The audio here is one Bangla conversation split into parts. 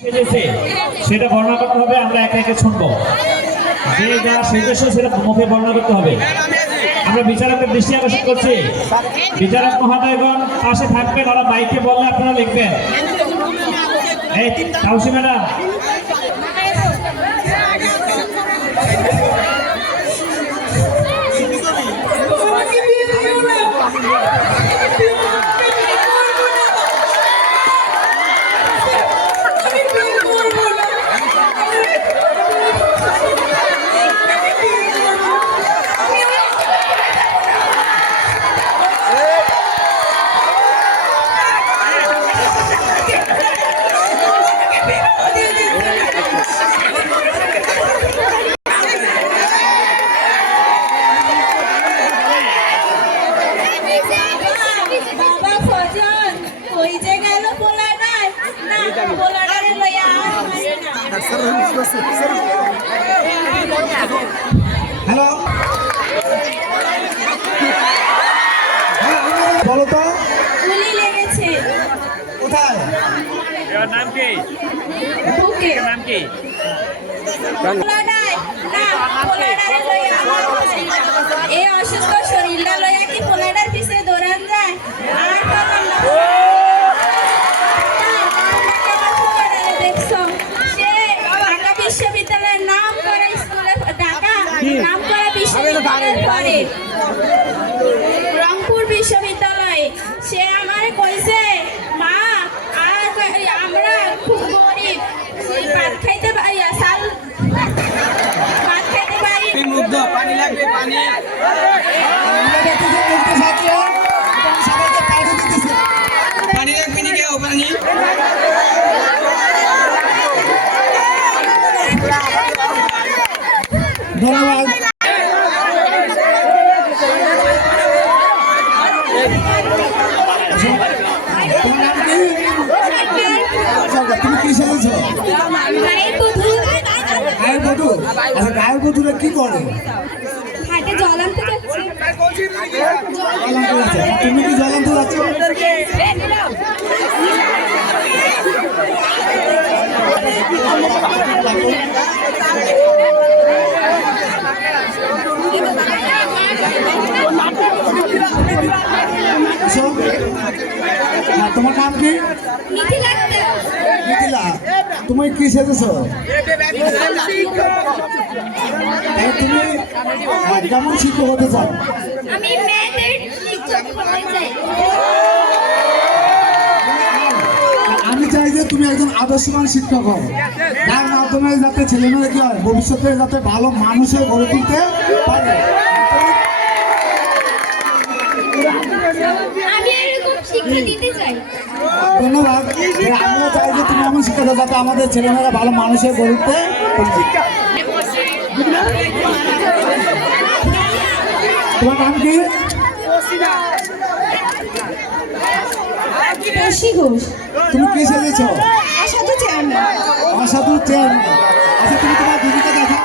সেজেছে সেটা বর্ণনা করতে হবে। আমরা একে একে শুনবো, যে যা সেজেছে সেটা মুখে বর্ণনা করতে হবে। আমরা বিচারকের দৃষ্টি আকর্ষণ করছি, বিচারক মহোদয়গণ পাশে থাকবেন, ওরা মাইকে বললে আপনারা লিখবেন। এই তাউসি ম্যাডাম, হ্যালো, বলো তো গুলি লেগেছে কোথায়? নাম কি? বুকে নাম কি? পোলাডায় না পোলাডারে লইয়া এই অসুস্থ শরীরটা লইয়া কি পোলাডার পিছে দৌড়ান যায়? আর পাবেন না। আমার পোলাডারে দেখছো, সে ঢাকা বিশ্ববিদ্যালয়ের নাম করা স্কুলে, ঢাকা নাম করা বিশ্ববিদ্যালয়ের পরে রংপুর বিশ্ববিদ্যালয়ে সে আমারে কইছে, মা আর আমরা খুব গরিব, ভাত খাইতে পারি, চাল ভাত খাইতে পারি। মুগ্ধ, পানি লাগবে, পানি। পানি লাগবে নি কেউ, পানি। ধন্যবাদ। তুমি কি সেজেছো? গায়ের বধূ। গায়ের বধূ? আচ্ছা, গায়ের বধূরা কি করে? হাটে জল আনতে যাচ্ছে। জল আনতে যাচ্ছে। তুমি কি জল আনতে যাচ্ছ? তোমার নাম কি? মিথিলা। তুমি কি সেজেছো? তুমি কেমন শিক্ষক হতে চাও? আমি মেয়েদের শিক্ষক হতে চাই। আমি চাই যে তুমি একজন আদর্শবান শিক্ষক হও, যার মাধ্যমে যাতে ছেলেমেয়েরা কি হয় ভবিষ্যতে যাতে ভালো মানুষের গড়ে তুলতে পারে। আমি এরকম শিক্ষা দিতে চাই। ধন্যবাদ। আমিও চাই যে তুমি এমন শিক্ষক হও যাতে আমাদের ছেলেমেয়েরা ভালো মানুষের গড়ে তুলতে পারে। তোমার নাম কি? ঘোষ। তুমি কি সেজেছো? অসাধু চেয়ারম্যান। অসাধু চেয়ারম্যান। আচ্ছা, তুমি তোমার দিদিকে দেখা।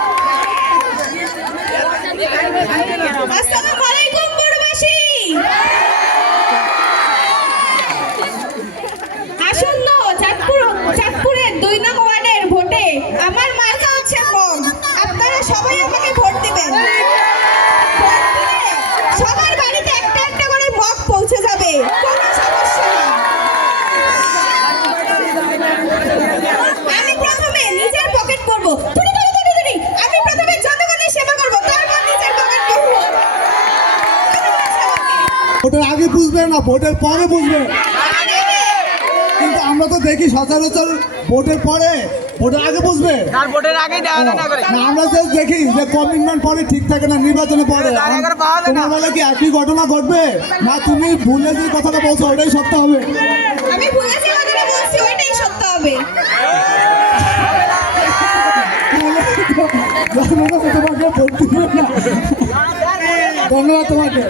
আসসালামু আলাইকুম পুরবাসী। আসন্ন চাঁদপুরের 2 নং ওয়ার্ডের ভোটে আমার মার্কা হচ্ছে বক। আপনারা সবাই আমাকে ভোট দিবেন। সবার বাড়িতে একটা একটা করে বক পৌঁছে যাবে, কোনো সমস্যা নেই। আমি প্রথমে নিজের পকেট করব। আমি প্রথমে জনগণের সেবা করব, তারপর নিজের পকেট করব। ভোটের আগে বুঝবে না, ভোটের পরে বুঝবে। কিন্তু আমরা তো দেখি সচরাচর ভোটের পরে, ভোটের আগে বুঝবে। তার ভোটের আগেই দেওয়া না করে। না, আমরা যে দেখি যে কমিটমেন্ট পরে ঠিক থাকে না, নির্বাচনে পরে। তোমার বেলা কি একই ঘটনা ঘটবে? না তুমি ভুলে যে কথাটা বলছো ওটাই সত্য হবে? আমি ভুলে যে কথাটা বলছি ওইটাই সত্য হবে। তোমাকে ভোট দিবে না। ধন্যবাদ তোমাকে।